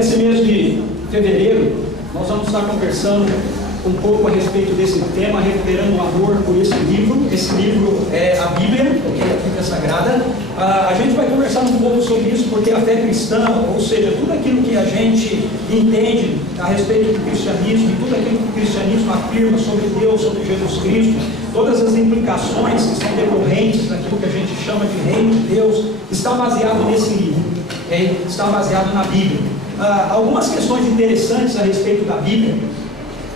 Nesse mês de fevereiro, nós vamos estar conversando um pouco a respeito desse tema, recuperando o amor por esse livro. Esse livro é a Bíblia, que é a Bíblia Sagrada. A gente vai conversar um pouco sobre isso, porque a fé cristã, ou seja, tudo aquilo que a gente entende a respeito do cristianismo, tudo aquilo que o cristianismo afirma sobre Deus, sobre Jesus Cristo, todas as implicações que são decorrentes daquilo que a gente chama de reino de Deus, está baseado nesse livro, okay? Está baseado na Bíblia. Algumas questões interessantes a respeito da Bíblia,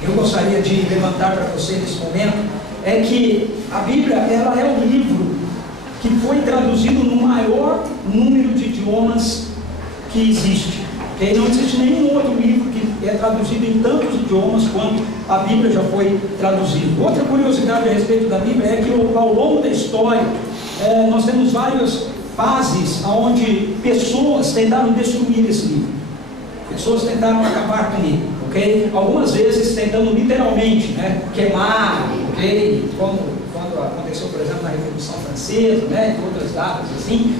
eu gostaria de levantar para você nesse momento, é que a Bíblia, ela é o livro que foi traduzido no maior número de idiomas que existe. Okay? Não existe nenhum outro livro que é traduzido em tantos idiomas quanto a Bíblia já foi traduzida. Outra curiosidade a respeito da Bíblia é que ao longo da história, nós temos várias fases onde pessoas tentaram destruir esse livro. Pessoas tentaram acabar com ele, ok? Algumas vezes tentando literalmente, né, queimar, ok? Como quando aconteceu, por exemplo, na Revolução Francesa, né, e outras datas assim.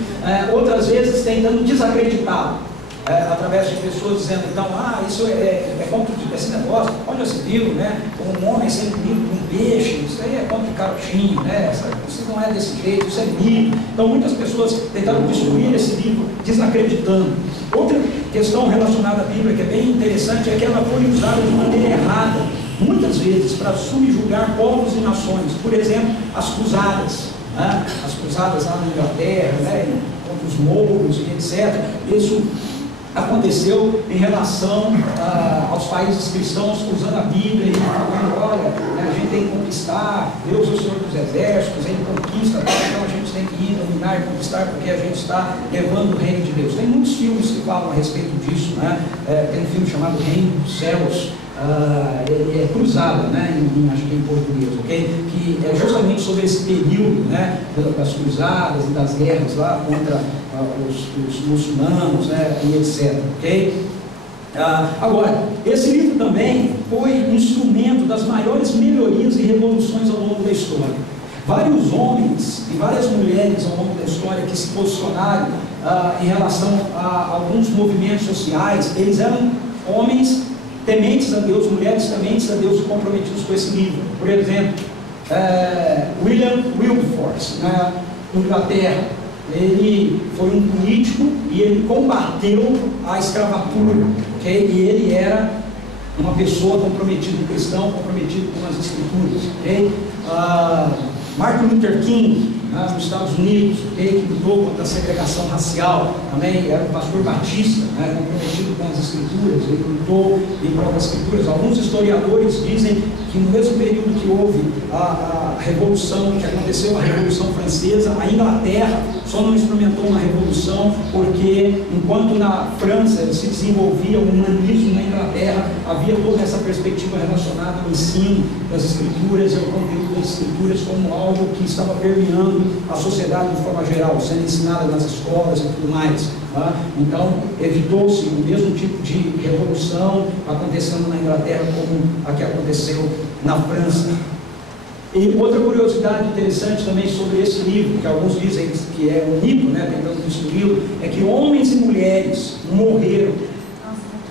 Outras vezes tentando desacreditá-lo, através de pessoas dizendo, então, isso é contra esse negócio, onde já se viu, né? Um homem sendo comido por um peixe, isso aí é contra o carotinho, né? Isso não é desse jeito, isso é mito. Então, muitas pessoas tentaram destruir esse livro, desacreditando. Outra questão relacionada à Bíblia que é bem interessante é que ela foi usada de maneira errada, muitas vezes, para subjugar povos e nações. Por exemplo, as cruzadas, né? As cruzadas lá na Inglaterra, né? Contra os mouros e etc. Isso aconteceu em relação aos países cristãos usando a Bíblia e falando, olha, né, a gente tem que conquistar, Deus é o Senhor dos exércitos, Ele conquista, então a gente tem que ir dominar e conquistar porque a gente está levando o reino de Deus. Tem muitos filmes que falam a respeito disso, né? Tem um filme chamado Reino dos Céus, é cruzada, né, acho que em português, ok? Que é justamente sobre esse período, né, das cruzadas e das guerras lá contra os muçulmanos, né, e etc, ok? Agora, esse livro também foi instrumento das maiores melhorias e revoluções ao longo da história. Vários homens e várias mulheres ao longo da história que se posicionaram em relação a alguns movimentos sociais, eles eram homens tementes a Deus, mulheres tementes a Deus e comprometidos com esse livro. Por exemplo, William Wilberforce, na Inglaterra, ele foi um político e ele combateu a escravatura, okay? E ele era uma pessoa comprometida, um cristão comprometido com as escrituras, okay? Martin Luther King, nos Estados Unidos, que lutou contra a segregação racial, também era um pastor batista, né, comprometido com as escrituras, ele lutou em prol das escrituras. Alguns historiadores dizem que no mesmo período que houve a revolução, que aconteceu a Revolução Francesa, a Inglaterra só não experimentou uma revolução porque enquanto na França se desenvolvia o humanismo, na Inglaterra havia toda essa perspectiva relacionada ao ensino das escrituras e ao conteúdo das escrituras como algo que estava permeando a sociedade de forma geral, sendo ensinada nas escolas e tudo mais. Tá? Então, evitou-se o mesmo tipo de revolução acontecendo na Inglaterra como a que aconteceu na França. E outra curiosidade interessante também sobre esse livro, que alguns dizem que é um mito, né, tentando destruí-lo, é que homens e mulheres morreram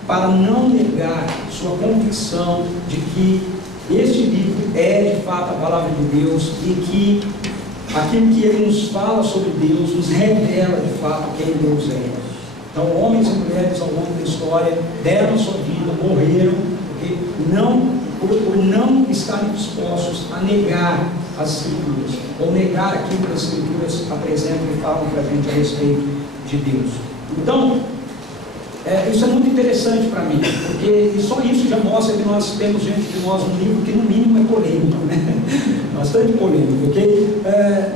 para não negar sua convicção de que este livro é de fato a palavra de Deus e que aquilo que ele nos fala sobre Deus nos revela de fato quem Deus é. Então, homens e mulheres ao longo da história deram sua vida, morreram, porque por não estarem dispostos a negar as Escrituras, ou negar aquilo que as Escrituras apresentam e falam para a gente a respeito de Deus. Então, isso é muito interessante para mim, porque só isso já mostra que nós temos diante de nós um livro que no mínimo é polêmico, né? Bastante polêmico, ok?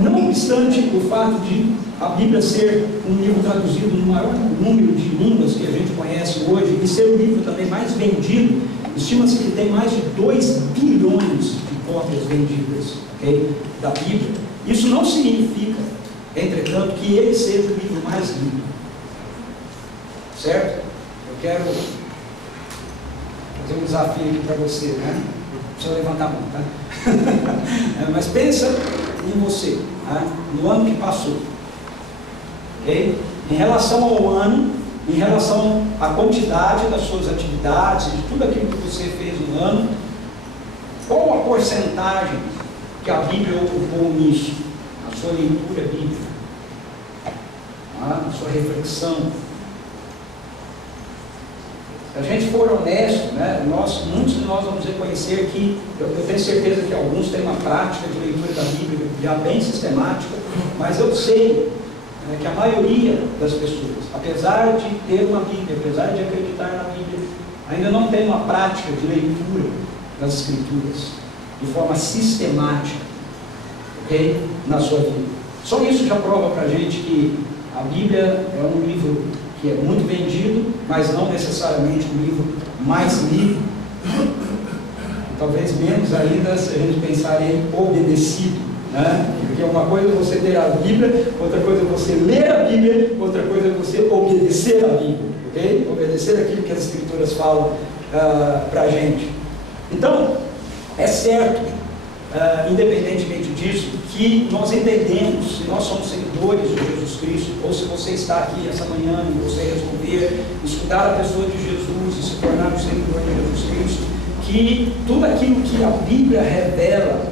Não obstante o fato de a Bíblia ser um livro traduzido no maior número de línguas que a gente conhece hoje, e ser o livro também mais vendido, estima-se que tem mais de 2 bilhões de cópias vendidas, ok? Da Bíblia. Isso não significa, entretanto, que ele seja o livro mais lido. Certo? Eu quero fazer um desafio aqui para você, né? Não precisa levantar a mão, tá? Mas pensa em você, tá? No ano que passou, ok? Em relação ao ano em relação à quantidade das suas atividades, de tudo aquilo que você fez no ano, qual a porcentagem que a Bíblia ocupou nisso, na sua leitura bíblica, na sua reflexão? Se a gente for honesto, né, muitos de nós vamos reconhecer que, eu tenho certeza que alguns têm uma prática de leitura da Bíblia já bem sistemática, mas eu sei que a maioria das pessoas, apesar de ter uma Bíblia, apesar de acreditar na Bíblia, ainda não tem uma prática de leitura das Escrituras de forma sistemática, ok? Na sua vida. Só isso já prova para a gente que a Bíblia é um livro que é muito vendido, mas não necessariamente um livro mais lido, e talvez menos ainda se a gente pensar em obedecido, né? Porque uma coisa é você ter a Bíblia, outra coisa é você ler a Bíblia, outra coisa é você obedecer a Bíblia, ok? Obedecer aquilo que as Escrituras falam para a gente. Então, é certo, independentemente disso, que nós entendemos, se nós somos seguidores de Jesus Cristo, ou se você está aqui essa manhã e você resolver estudar a pessoa de Jesus e se tornar um seguidor de Jesus Cristo, que tudo aquilo que a Bíblia revela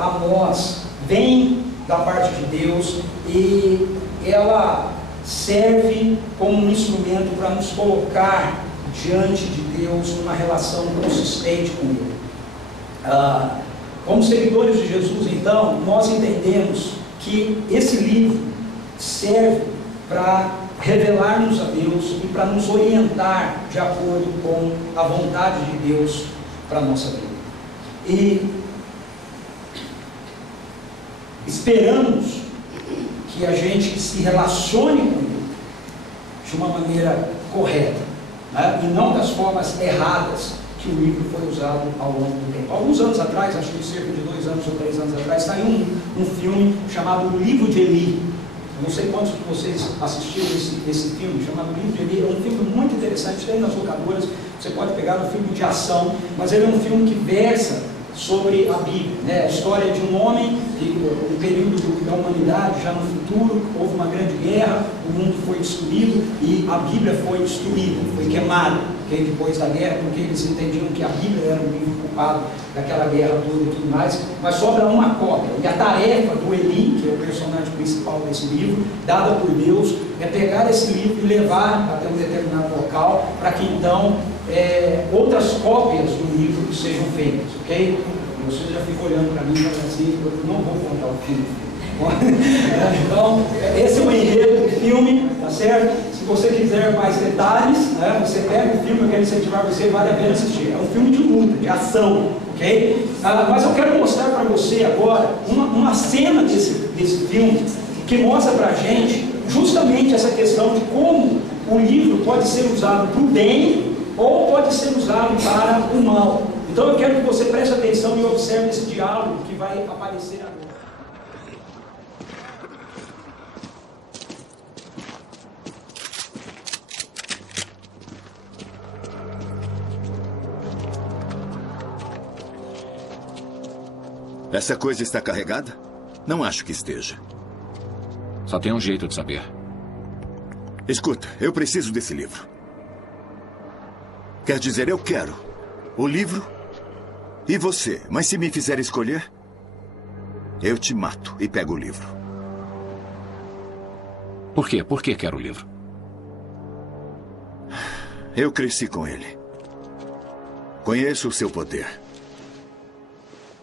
a nós vem da parte de Deus e ela serve como um instrumento para nos colocar diante de Deus numa relação consistente com Ele. Como seguidores de Jesus, então, nós entendemos que esse livro serve para revelar-nos a Deus e para nos orientar de acordo com a vontade de Deus para a nossa vida. E esperamos que a gente se relacione com Ele de uma maneira correta, né? E não das formas erradas que o livro foi usado ao longo do tempo. Alguns anos atrás, acho que cerca de 2 anos ou 3 anos atrás, saiu um filme chamado O Livro de Eli. Eu não sei quantos de vocês assistiram esse filme, chamado O Livro de Eli. É um filme muito interessante, tem nas locadoras, você pode pegar um filme de ação, mas ele é um filme que versa sobre a Bíblia, né? A história de um homem, um período da humanidade, já no futuro, houve uma grande guerra, o mundo foi destruído e a Bíblia foi destruída, foi queimada, okay? Depois da guerra, porque eles entendiam que a Bíblia era um livro culpado daquela guerra toda e tudo mais, mas sobra uma cópia. E a tarefa do Eli, que é o personagem principal desse livro, dada por Deus, é pegar esse livro e levar até um determinado local, para que então outras cópias do livro sejam feitas, ok? Você já fica olhando para mim e falando assim, eu não vou contar o filme. Então, esse é o enredo do filme, tá certo? Se você quiser mais detalhes, né, você pega o filme, eu quero incentivar você, vale a pena assistir. É um filme de luta, de ação, ok? Mas eu quero mostrar para você agora uma cena desse filme que mostra para a gente justamente essa questão de como o livro pode ser usado para o bem ou pode ser usado para o mal. Então eu quero que você preste atenção e observe esse diálogo que vai aparecer agora. Essa coisa está carregada? Não acho que esteja. Só tem um jeito de saber. Escuta, eu preciso desse livro. Quer dizer, eu quero o livro e você. Mas se me fizer escolher, eu te mato e pego o livro. Por quê? Por que quer o livro? Eu cresci com ele. Conheço o seu poder.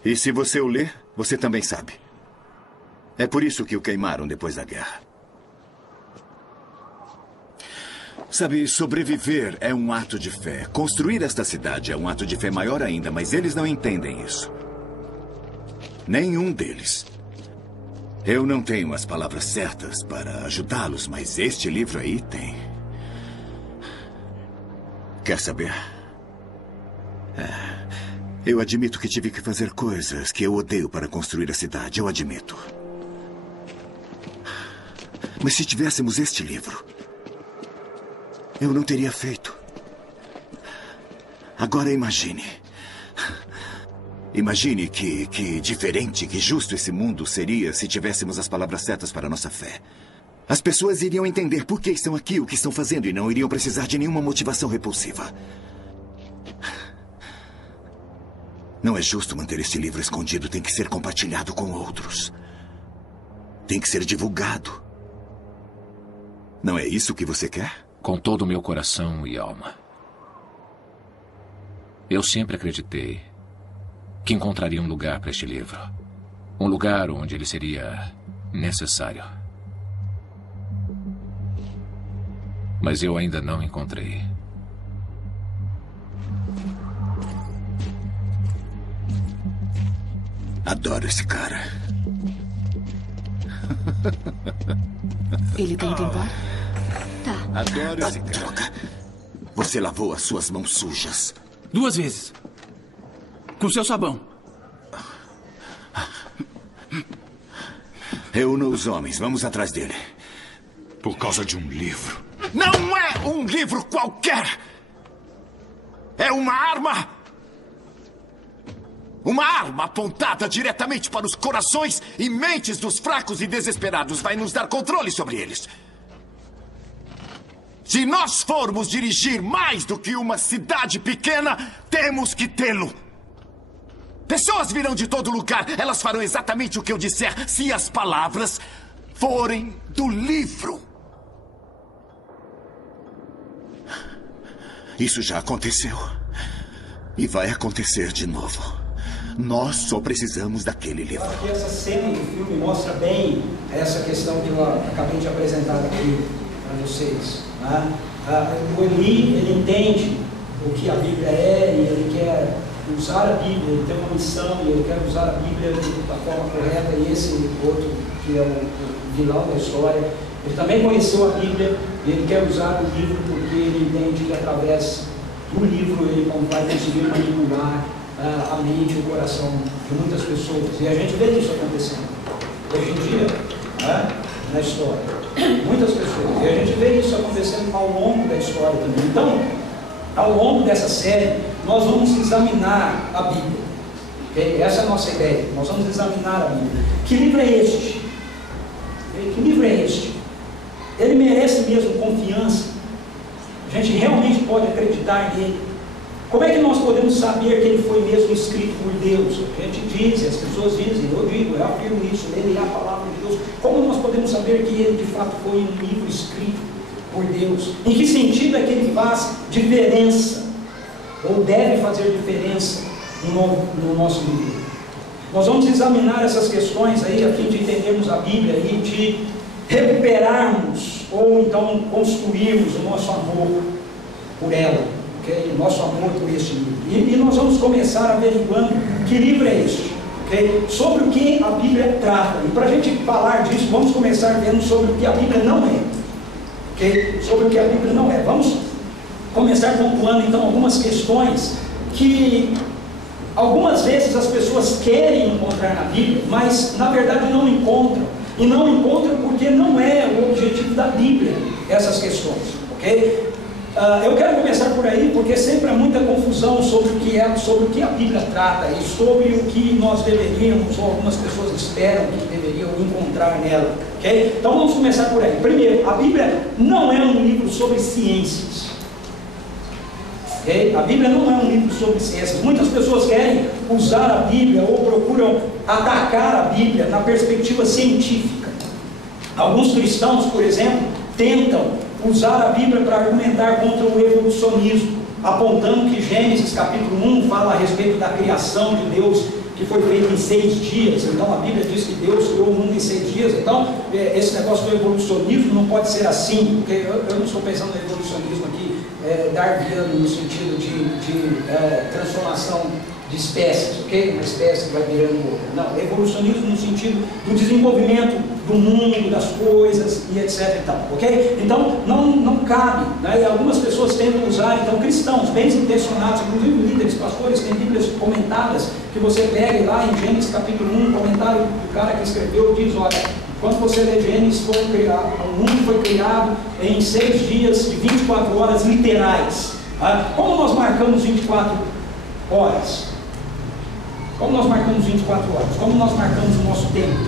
E se você o ler, você também sabe. É por isso que o queimaram depois da guerra. Sabe, sobreviver é um ato de fé. Construir esta cidade é um ato de fé maior ainda, mas eles não entendem isso. Nenhum deles. Eu não tenho as palavras certas para ajudá-los, mas este livro aí tem. Quer saber? Eu admito que tive que fazer coisas que eu odeio para construir a cidade, eu admito. Mas se tivéssemos este livro, eu não teria feito. Agora imagine. Imagine que diferente, que justo esse mundo seria se tivéssemos as palavras certas para a nossa fé. As pessoas iriam entender por que estão aqui, o que estão fazendo, e não iriam precisar de nenhuma motivação repulsiva. Não é justo manter este livro escondido. Tem que ser compartilhado com outros. Tem que ser divulgado. Não é isso que você quer? Com todo o meu coração e alma. Eu sempre acreditei que encontraria um lugar para este livro. Um lugar onde ele seria necessário. Mas eu ainda não encontrei. Adoro esse cara. Ele tá indo embora? Tá. Adoro esse cara. Droga. Você lavou as suas mãos sujas. 2 vezes. Com seu sabão. Reúna os homens. Vamos atrás dele. Por causa de um livro. Não é um livro qualquer! É uma arma! Uma arma apontada diretamente para os corações e mentes dos fracos e desesperados. Vai nos dar controle sobre eles. Se nós formos dirigir mais do que uma cidade pequena, temos que tê-lo. Pessoas virão de todo lugar. Elas farão exatamente o que eu disser, se as palavras forem do livro. Isso já aconteceu. E vai acontecer de novo. Nós só precisamos daquele livro. Eu acho que essa cena do filme mostra bem essa questão que eu acabei de apresentar aqui para vocês. Né? O Eli, ele entende o que a Bíblia é e ele quer usar a Bíblia, ele tem uma missão e ele quer usar a Bíblia da forma correta. E esse outro, que é o vilão da história, ele também conheceu a Bíblia e ele quer usar o livro porque ele entende que através do livro ele vai conseguir manipular a mente e o coração de muitas pessoas. E a gente vê isso acontecendo hoje em dia, na história. Muitas pessoas. E a gente vê isso acontecendo ao longo da história também. Então, ao longo dessa série, nós vamos examinar a Bíblia. Okay? Essa é a nossa ideia. Nós vamos examinar a Bíblia. Que livro é este? Que livro é este? Ele merece mesmo confiança? A gente realmente pode acreditar nele? Como é que nós podemos saber que ele foi mesmo escrito por Deus? A gente diz, as pessoas dizem, eu digo, eu afirmo isso, ele é a palavra de Deus. Como nós podemos saber que ele de fato foi um livro escrito por Deus? Em que sentido é que ele faz diferença? Ou deve fazer diferença no nosso livro? Nós vamos examinar essas questões aí a fim de entendermos a Bíblia e de recuperarmos ou então construirmos o nosso amor por ela, okay? O nosso amor por este livro. E nós vamos começar averiguando que livro é este, okay? Sobre o que a Bíblia trata. E para a gente falar disso, vamos começar vendo sobre o que a Bíblia não é, okay? Sobre o que a Bíblia não é. Vamos começar pontuando então algumas questões que algumas vezes as pessoas querem encontrar na Bíblia, mas na verdade não encontram. E não encontram porque não é o objetivo da Bíblia essas questões, ok? Eu quero começar por aí porque sempre há muita confusão sobre o que a Bíblia trata e sobre o que nós deveríamos, ou algumas pessoas esperam que deveriam encontrar nela, ok? Então vamos começar por aí. Primeiro, a Bíblia não é um livro sobre ciências. Okay? A Bíblia não é um livro sobre ciências. Muitas pessoas querem usar a Bíblia ou procuram atacar a Bíblia na perspectiva científica. Alguns cristãos, por exemplo, tentam usar a Bíblia para argumentar contra o evolucionismo, apontando que Gênesis capítulo 1 fala a respeito da criação de Deus, que foi feita em 6 dias. Então a Bíblia diz que Deus criou o mundo em 6 dias. Então esse negócio do evolucionismo não pode ser assim, porque eu não estou pensando no evolucionismo aqui darwiniano no sentido de transformação de espécies, ok? Uma espécie que vai virando outra. Não, evolucionismo no sentido do desenvolvimento do mundo, das coisas e etc e tal, ok? Então não cabe, né? E algumas pessoas tentam usar, então cristãos bem intencionados, inclusive líderes, pastores, tem bíblias comentadas que você pega lá em Gênesis capítulo 1, comentário do cara que escreveu, diz, olha, quando você lê Gênesis, o mundo foi criado em 6 dias de 24 horas literais. Tá? Como nós marcamos 24 horas? Como nós marcamos 24 horas? Como nós marcamos o nosso tempo?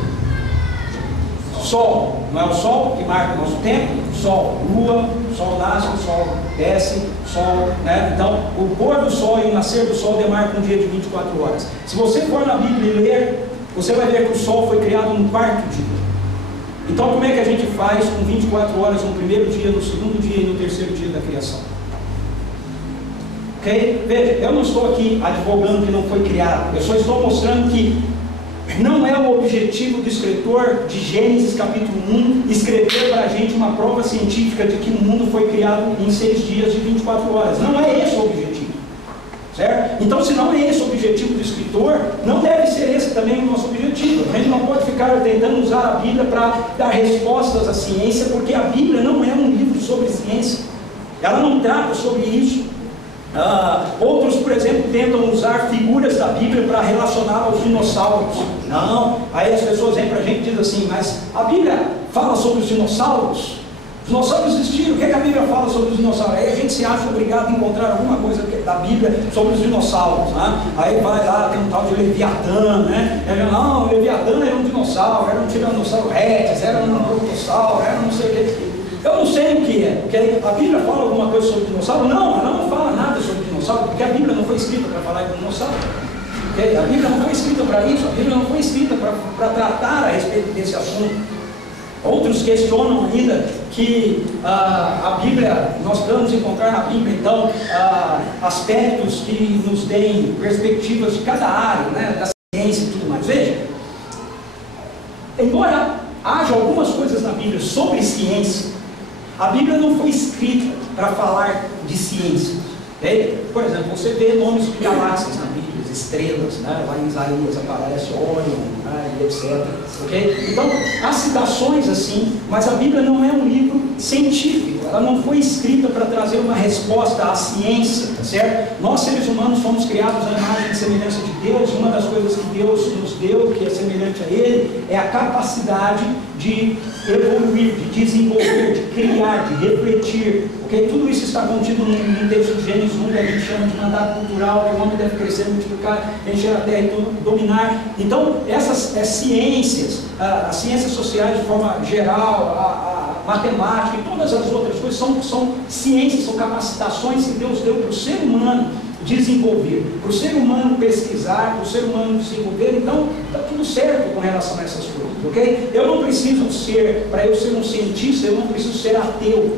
Sol, não é o Sol que marca o nosso tempo? Sol, Lua, o Sol nasce, o Sol desce, Sol, né? Então, o pôr do Sol e o nascer do Sol demarcam um dia de 24 horas. Se você for na Bíblia e ler, você vai ver que o Sol foi criado no quarto dia. Então, como é que a gente faz com 24 horas no primeiro dia, no segundo dia e no terceiro dia da criação? Ok? Veja, eu não estou aqui advogando que não foi criado, eu só estou mostrando que não é o objetivo do escritor de Gênesis capítulo 1 escrever para a gente uma prova científica de que o mundo foi criado em 6 dias de 24 horas. Não é esse o objetivo, certo? Então, se não é esse o objetivo do escritor, não deve ser esse também o nosso objetivo. A gente não pode ficar tentando usar a Bíblia para dar respostas à ciência, porque a Bíblia não é um livro sobre ciência, ela não trata sobre isso. Outros, por exemplo, tentam usar figuras da Bíblia para relacionar aos dinossauros. Não, aí as pessoas vêm para a gente e dizem assim, mas a Bíblia fala sobre os dinossauros? Os dinossauros existiram, o que a Bíblia fala sobre os dinossauros? Aí a gente se acha obrigado a encontrar alguma coisa da Bíblia sobre os dinossauros, né? Aí vai lá, tem um tal de Leviatã, né? Não, o Leviatã era um dinossauro, era um tiranossauro rex, era um brontossauro, era não sei o que. Eu não sei o que é, porque a Bíblia fala alguma coisa sobre dinossauro? Não, ela não fala nada sobre dinossauro, porque a Bíblia não foi escrita para falar de dinossauro. Okay? A Bíblia não foi escrita para isso, a Bíblia não foi escrita para tratar a respeito desse assunto. Outros questionam ainda que a Bíblia, nós vamos encontrar na Bíblia, então, aspectos que nos deem perspectivas de cada área, né, da ciência e tudo mais. Veja, embora haja algumas coisas na Bíblia sobre ciência, a Bíblia não foi escrita para falar de ciência. Okay? Por exemplo, você vê nomes de galáxias na Bíblia, estrelas, né? Lá em Isaías aparece Órion, né? E etc. Okay? Então, há citações assim, mas a Bíblia não é um livro científico, ela não foi escrita para trazer uma resposta à ciência, tá certo? Nós, seres humanos, fomos criados à imagem e semelhança de Deus, e uma das coisas que Deus nos deu, que é semelhante a Ele, é a capacidade de evoluir, de desenvolver, de criar, de refletir, ok? Tudo isso está contido no texto de Gênesis 1, que a gente chama de mandato cultural, que o homem deve crescer, multiplicar, encher a terra e dominar. Então, essas ciências, as ciências sociais de forma geral, a matemática e todas as outras coisas são ciências, são capacitações que Deus deu para o ser humano desenvolver, para o ser humano pesquisar, para o ser humano desenvolver. Então, está tudo certo com relação a essas coisas, ok? Eu não preciso ser, para eu ser um cientista, eu não preciso ser ateu,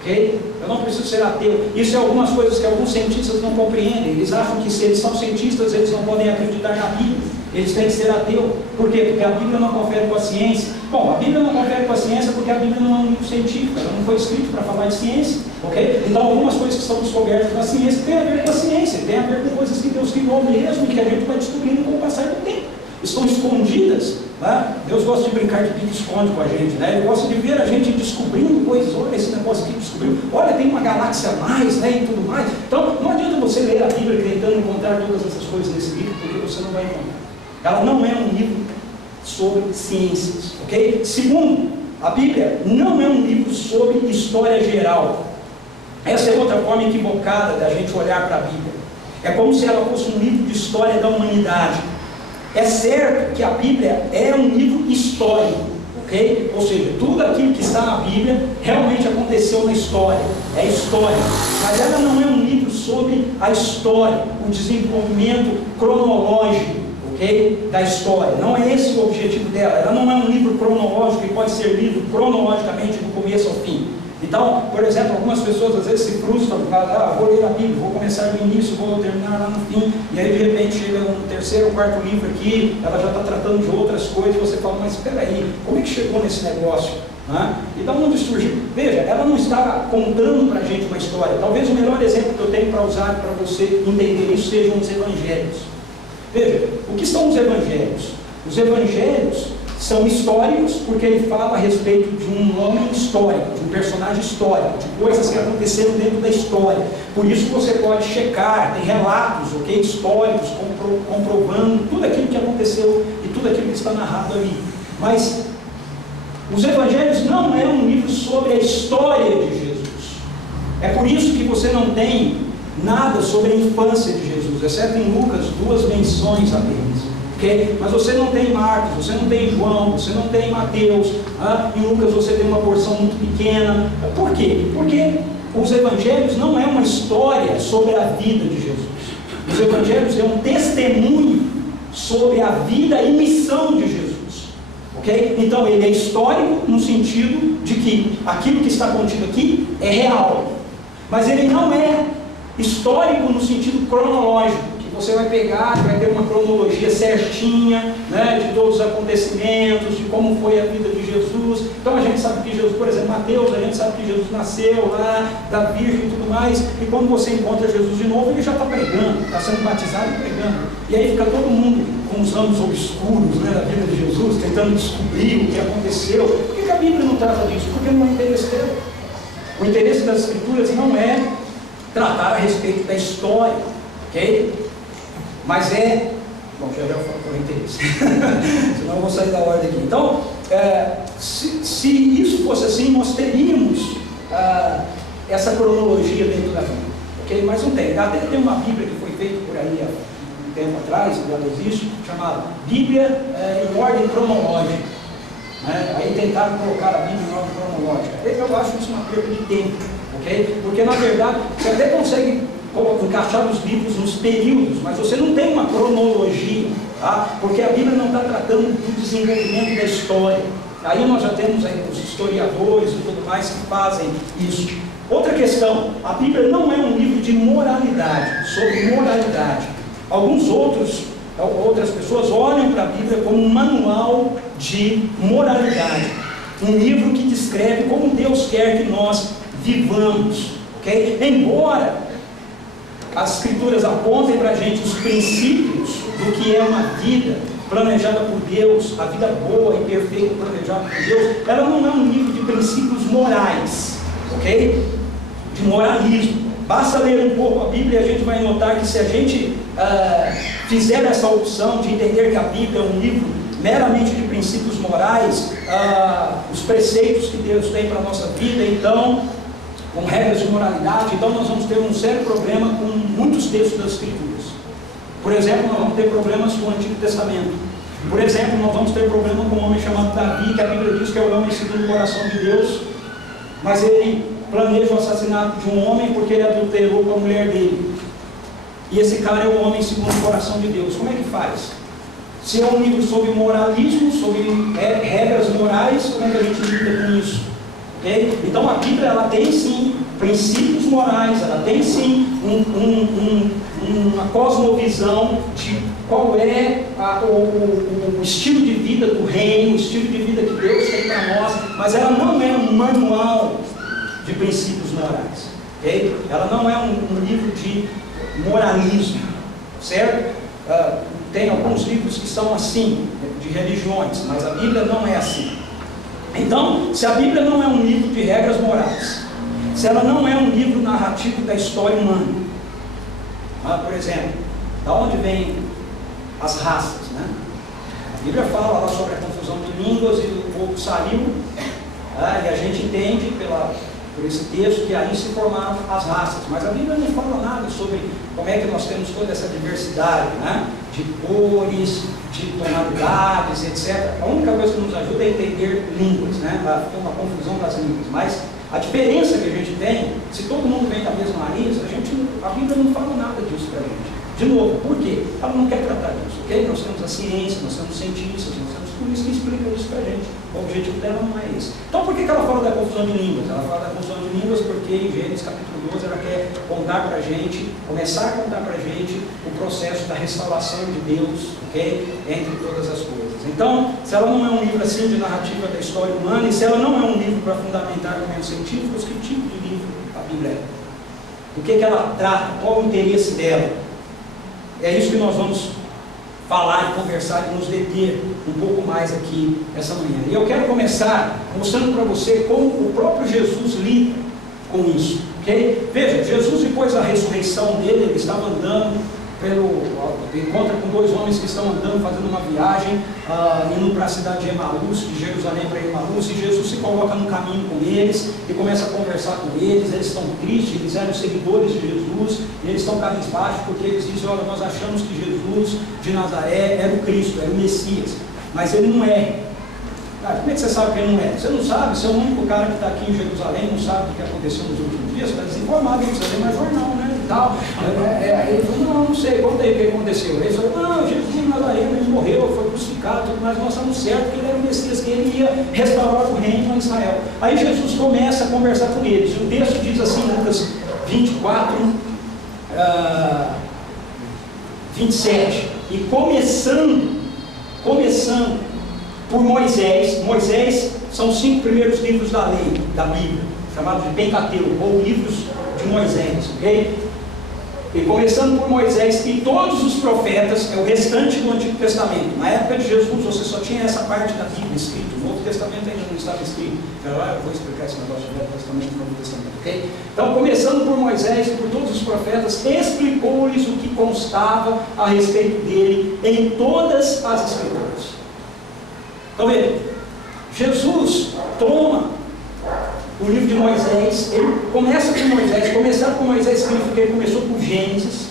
ok? Eu não preciso ser ateu. Isso é algumas coisas que alguns cientistas não compreendem. Eles acham que se eles são cientistas, eles não podem acreditar na Bíblia. Eles têm que ser ateu. Por quê? Porque a Bíblia não confere com a ciência. Bom, a Bíblia não confere com a ciência porque a Bíblia não é um livro científico, ela não foi escrita para falar de ciência, ok? Então algumas coisas que são descobertas na ciência têm a ver com a ciência, têm a ver com coisas que Deus criou mesmo e que a gente vai descobrindo com o passar do tempo. Estão escondidas, né? Deus gosta de brincar de pique-esconde com a gente, né? Ele gosta de ver a gente descobrindo coisas. Olha esse negócio aqui que descobriu, olha, tem uma galáxia a mais, né? E tudo mais. Então não adianta você ler a Bíblia tentando encontrar todas essas coisas nesse livro, porque você não vai encontrar. Ela não é um livro sobre ciências, ok? Segundo, a Bíblia não é um livro sobre história geral. Essa é outra forma equivocada da gente olhar para a Bíblia. É como se ela fosse um livro de história da humanidade. É certo que a Bíblia é um livro histórico, ok? Ou seja, tudo aquilo que está na Bíblia realmente aconteceu na história, é história. Mas ela não é um livro sobre a história, o desenvolvimento cronológico, da história. Não é esse o objetivo dela. Ela não é um livro cronológico que pode ser lido cronologicamente do começo ao fim. Então, por exemplo, algumas pessoas às vezes se frustram, falam, vou ler a Bíblia, vou começar do início, vou terminar lá no fim, e aí de repente chega no terceiro ou quarto livro aqui, ela já está tratando de outras coisas, e você fala, mas espera aí, como é que chegou nesse negócio? Então, onde surgiu? Veja, ela não está contando para a gente uma história. Talvez o melhor exemplo que eu tenho para usar para você entender isso sejam os evangelhos. Veja, o que são os evangelhos? Os evangelhos são históricos porque ele fala a respeito de um homem histórico, de um personagem histórico, de coisas que aconteceram dentro da história. Por isso você pode checar, tem relatos, ok, históricos, comprovando tudo aquilo que aconteceu e tudo aquilo que está narrado ali. Mas os evangelhos não é um livro sobre a história de Jesus. É por isso que você não tem nada sobre a infância de Jesus, exceto em Lucas, 2 menções apenas. Okay? Mas você não tem Marcos, você não tem João, você não tem Mateus, em Lucas você tem uma porção muito pequena. Por quê? Porque os evangelhos não é uma história sobre a vida de Jesus. Os evangelhos é um testemunho sobre a vida e missão de Jesus. Okay? Então ele é histórico no sentido de que aquilo que está contido aqui é real. Mas ele não é histórico no sentido cronológico. Você vai pegar, vai ter uma cronologia certinha, né, de todos os acontecimentos, de como foi a vida de Jesus. Então a gente sabe que Jesus, por exemplo, Mateus, a gente sabe que Jesus nasceu lá, da Virgem e tudo mais, e quando você encontra Jesus de novo, ele já está pregando, está sendo batizado e pregando. E aí fica todo mundo com os ramos obscuros, né, da vida de Jesus, tentando descobrir o que aconteceu. Por que a Bíblia não trata disso? Porque não é interesse dela. O interesse das Escrituras não é tratar a respeito da história, ok? Mas é... Bom, já falou interesse. Senão eu vou sair da ordem aqui. Então, se isso fosse assim, nós teríamos essa cronologia dentro da Bíblia. Okay? Mas não tem. Até tem uma Bíblia que foi feita por aí há um tempo atrás, já existe, chamada Bíblia em ordem cronológica. Né? Aí tentaram colocar a Bíblia em ordem cronológica. Eu acho isso uma perda de tempo. Okay? Porque, na verdade, você até consegue encaixar os livros nos períodos, mas você não tem uma cronologia, tá? Porque a Bíblia não está tratando do desenvolvimento da história. Aí nós já temos aí os historiadores e tudo mais que fazem isso. Outra questão, a Bíblia não é um livro de moralidade, sobre moralidade. Outras pessoas olham para a Bíblia como um manual de moralidade, um livro que descreve como Deus quer que nós vivamos, ok? Embora as Escrituras apontem para a gente os princípios do que é uma vida planejada por Deus, a vida boa e perfeita planejada por Deus, ela não é um livro de princípios morais, ok? De moralismo. Basta ler um pouco a Bíblia e a gente vai notar que se a gente fizer essa opção de entender que a Bíblia é um livro meramente de princípios morais, os preceitos que Deus tem para a nossa vida, então, com regras de moralidade, então nós vamos ter um sério problema com muitos textos das Escrituras. Por exemplo, nós vamos ter problemas com o Antigo Testamento. Por exemplo, nós vamos ter problema com um homem chamado Davi, que a Bíblia diz que é o homem segundo o coração de Deus, mas ele planeja o assassinato de um homem porque ele adulterou com a mulher dele. E esse cara é o homem segundo o coração de Deus. Como é que faz? Se é um livro sobre moralismo, sobre regras morais, como é que a gente lida com isso? Okay? Então a Bíblia ela tem sim princípios morais, ela tem sim uma cosmovisão de qual é o estilo de vida do reino, o estilo de vida que Deus tem para nós, mas ela não é um manual de princípios morais. Okay? Ela não é um livro de moralismo, certo? Tem alguns livros que são assim, de religiões, mas a Bíblia não é assim. Então, se a Bíblia não é um livro de regras morais, se ela não é um livro narrativo da história humana, por exemplo, da onde vêm as raças, né? A Bíblia fala lá sobre a confusão de línguas e o povo saiu, e a gente entende por esse texto que aí se formaram as raças, mas a Bíblia não fala nada sobre como é que nós temos toda essa diversidade, né? De cores, de tonalidades, etc. A única coisa que nos ajuda é entender línguas, né? Tem uma confusão das línguas, mas a diferença que a gente tem, se todo mundo vem da mesma raiz, a Bíblia não fala nada disso para a gente. De novo, por quê? Ela não quer tratar disso, ok? Nós temos a ciência, nós temos cientistas, nós temos tudo isso que explica isso para a gente. O objetivo dela não é esse. Então por que ela fala da confusão de línguas? Ela fala da confusão de línguas porque em Gênesis capítulo 12 ela quer contar para a gente, começar a contar para a gente o processo da restauração de Deus, ok? Entre todas as coisas. Então, se ela não é um livro assim de narrativa da história humana, e se ela não é um livro para fundamentar argumentos científicos, que tipo de livro a Bíblia é? Do que ela trata? Qual o interesse dela? É isso que nós vamos falar e conversar e nos deter um pouco mais aqui essa manhã. E eu quero começar mostrando para você como o próprio Jesus lida com isso. Okay? Veja, Jesus depois da ressurreição dele, ele estava andando encontra com dois homens que estão andando, fazendo uma viagem, indo para a cidade de Emaús, de Jerusalém para Emaús, e Jesus se coloca no caminho com eles e começa a conversar com eles. Eles estão tristes, eles eram seguidores de Jesus, e eles estão cabisbaixos porque eles dizem: olha, nós achamos que Jesus de Nazaré era o Cristo, era o Messias, mas ele não é. Como é que você sabe que ele não é? Você não sabe, você é o único cara que está aqui em Jerusalém, não sabe o que aconteceu nos últimos dias, está desinformado, não precisa ler mais jornal, né? E tal. Aí ele falou: não sei, conta aí o que aconteceu. Ele falou: não, Jesus de Nazaré, ele morreu, foi crucificado, mas nós estamos certos que ele era o Messias, que ele ia restaurar o reino em Israel. Aí Jesus começa a conversar com eles. O texto diz assim, Lucas 24, 27, e começando por Moisés são os 5 primeiros livros da lei, da Bíblia, chamados de Pentateuco, ou livros de Moisés, ok? E começando por Moisés e todos os profetas, é o restante do Antigo Testamento. Na época de Jesus você só tinha essa parte da Bíblia escrita, o Novo Testamento ainda não estava escrito. Já eu vou explicar esse negócio do Velho Testamento e Novo Testamento, ok? Então, começando por Moisés e por todos os profetas, explicou-lhes o que constava a respeito dele em todas as Escrituras. Então veja, Jesus toma o livro de Moisés, ele começa por Moisés. Começar por Moisés significa que ele começou por Gênesis,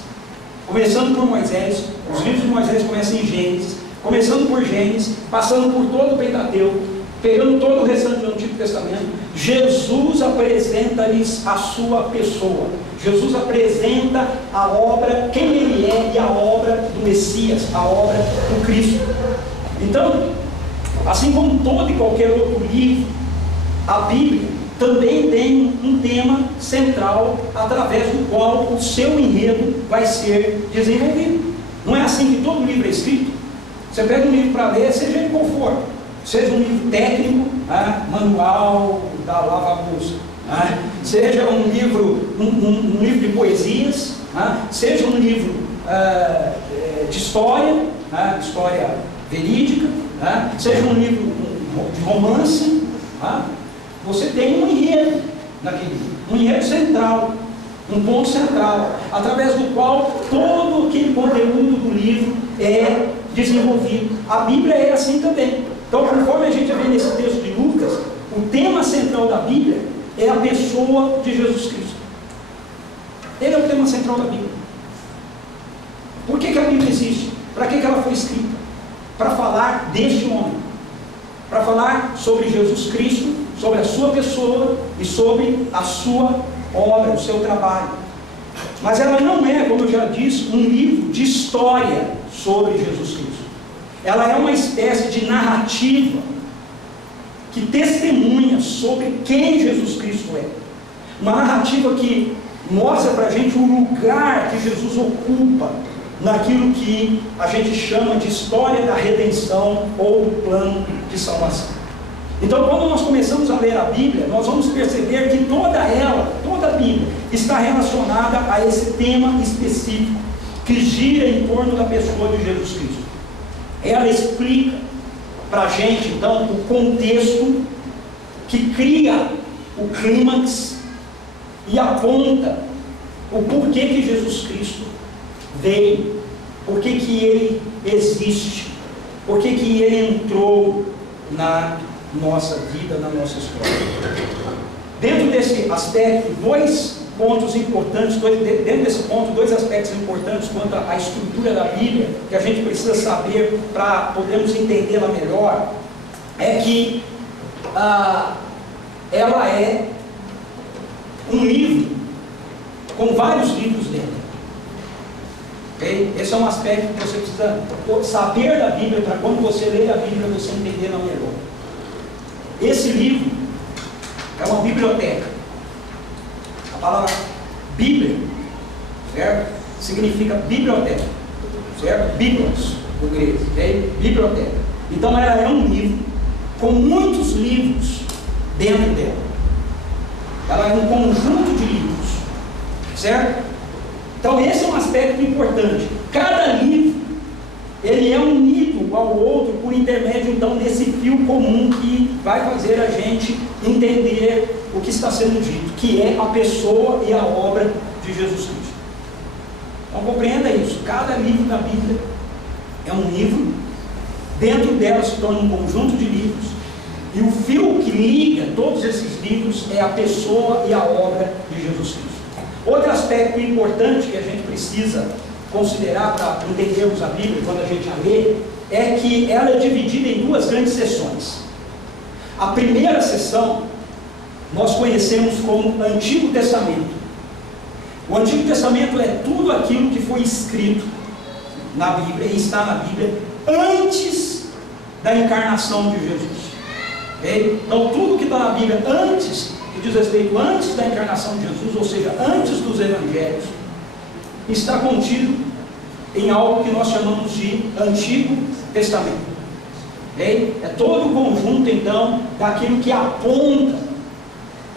começando por Moisés. Os livros de Moisés começam em Gênesis, começando por Gênesis, passando por todo o Pentateuco, pegando todo o restante do Antigo Testamento. Jesus apresenta-lhes a sua pessoa, Jesus apresenta a obra, quem ele é, e a obra do Messias, a obra do Cristo. Então, assim como todo e qualquer outro livro, a Bíblia também tem um tema central através do qual o seu enredo vai ser desenvolvido. Não é assim que todo livro é escrito. Você pega um livro para ler, seja ele qual for, seja um livro técnico, manual da lava-louça, seja um livro de poesias, seja um livro de história, história verídica, seja um livro de romance, você tem um enredo naquele livro, um enredo central, um ponto central, através do qual todo aquele conteúdo do livro é desenvolvido. A Bíblia é assim também. Então, conforme a gente vê nesse texto de Lucas, o tema central da Bíblia é a pessoa de Jesus Cristo. Ele é o tema central da Bíblia. Por que a Bíblia existe? Para que ela foi escrita? Para falar deste homem, para falar sobre Jesus Cristo, sobre a sua pessoa e sobre a sua obra, o seu trabalho. Mas ela não é, como eu já disse, um livro de história sobre Jesus Cristo. Ela é uma espécie de narrativa que testemunha sobre quem Jesus Cristo é. Uma narrativa que mostra para a gente o lugar que Jesus ocupa naquilo que a gente chama de história da redenção ou do plano de salvação. Então, quando nós começamos a ler a Bíblia, nós vamos perceber que toda a Bíblia está relacionada a esse tema específico que gira em torno da pessoa de Jesus Cristo. Ela explica para a gente, então, o contexto que cria o clímax e aponta o porquê que Jesus Cristo veio, porquê que ele existe, porquê que ele entrou na nossa vida, na nossa história. Dentro desse aspecto, dois pontos importantes, dentro desse ponto, dois aspectos importantes quanto à estrutura da Bíblia, que a gente precisa saber para podermos entendê-la melhor, é que ela é um livro com vários livros dentro. Okay? Esse é um aspecto que você precisa saber da Bíblia, para quando você ler a Bíblia, você entender ela melhor. Esse livro é uma biblioteca. A palavra Bíblia, certo? Significa biblioteca, certo? Biblos, do grego, ok? Biblioteca. Então ela é um livro com muitos livros dentro dela. Ela é um conjunto de livros, certo? Então esse é um aspecto importante. Cada livro, ele é unido ao outro por intermédio, então, desse fio comum que vai fazer a gente entender o que está sendo dito, que é a pessoa e a obra de Jesus Cristo. Então compreenda isso, cada livro da Bíblia é um livro, dentro dela se torna um conjunto de livros, e o fio que liga todos esses livros é a pessoa e a obra de Jesus Cristo. Outro aspecto importante que a gente precisa considerar para entendermos a Bíblia quando a gente a lê, é que ela é dividida em duas grandes seções. A primeira seção nós conhecemos como Antigo Testamento. O Antigo Testamento é tudo aquilo que foi escrito na Bíblia e está na Bíblia antes da encarnação de Jesus. Okay? Então tudo que está na Bíblia antes, que diz respeito antes da encarnação de Jesus, ou seja, antes dos evangelhos, está contido em algo que nós chamamos de Antigo Testamento. Okay? É todo o conjunto então daquilo que aponta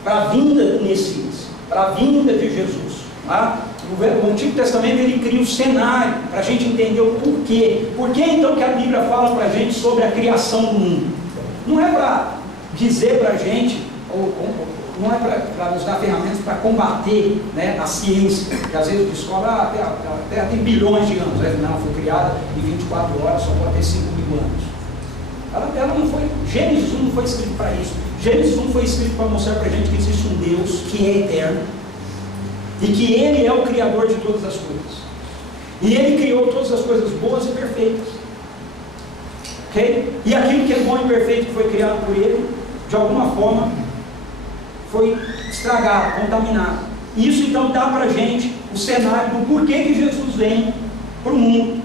para a vinda do Messias, para a vinda de Jesus. Tá? O Antigo Testamento ele cria o cenário para a gente entender o porquê. Por que então que a Bíblia fala para a gente sobre a criação do mundo? Não é para dizer para a gente, não é para nos dar ferramentas para combater, né, a ciência, que às vezes descobre, a Terra tem bilhões de anos, né? Não, foi criada em 24 horas, só pode ter 5.000 anos. Ela não foi, Gênesis 1 não foi escrito para isso. Gênesis 1 foi escrito para mostrar para a gente que existe um Deus que é eterno, e que Ele é o Criador de todas as coisas, e Ele criou todas as coisas boas e perfeitas, okay? E aquilo que é bom e perfeito que foi criado por Ele, de alguma forma foi estragado, contaminado. Isso então dá para a gente o cenário do porquê que Jesus vem para o mundo,